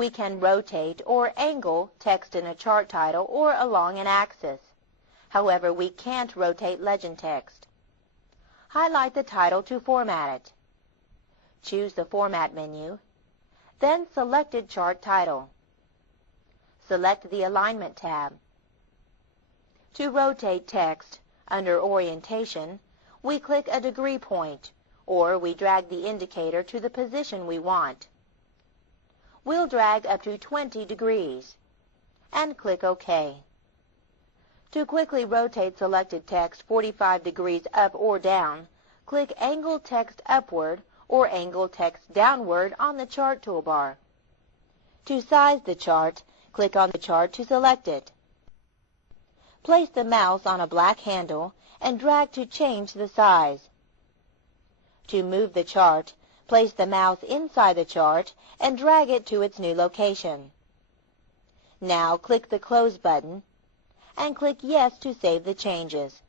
We can rotate or angle text in a chart title or along an axis. However, we can't rotate legend text. Highlight the title to format it. Choose the Format menu, then Selected Chart Title. Select the Alignment tab. To rotate text, under Orientation, we click a degree point, or we drag the indicator to the position we want. We'll drag up to 20 degrees, and click OK. To quickly rotate selected text 45 degrees up or down, click Angle Text Upward or Angle Text Downward on the Chart toolbar. To size the chart, click on the chart to select it. Place the mouse on a black handle and drag to change the size. To move the chart, place the mouse inside the chart and drag it to its new location. Now click the Close button and click Yes to save the changes.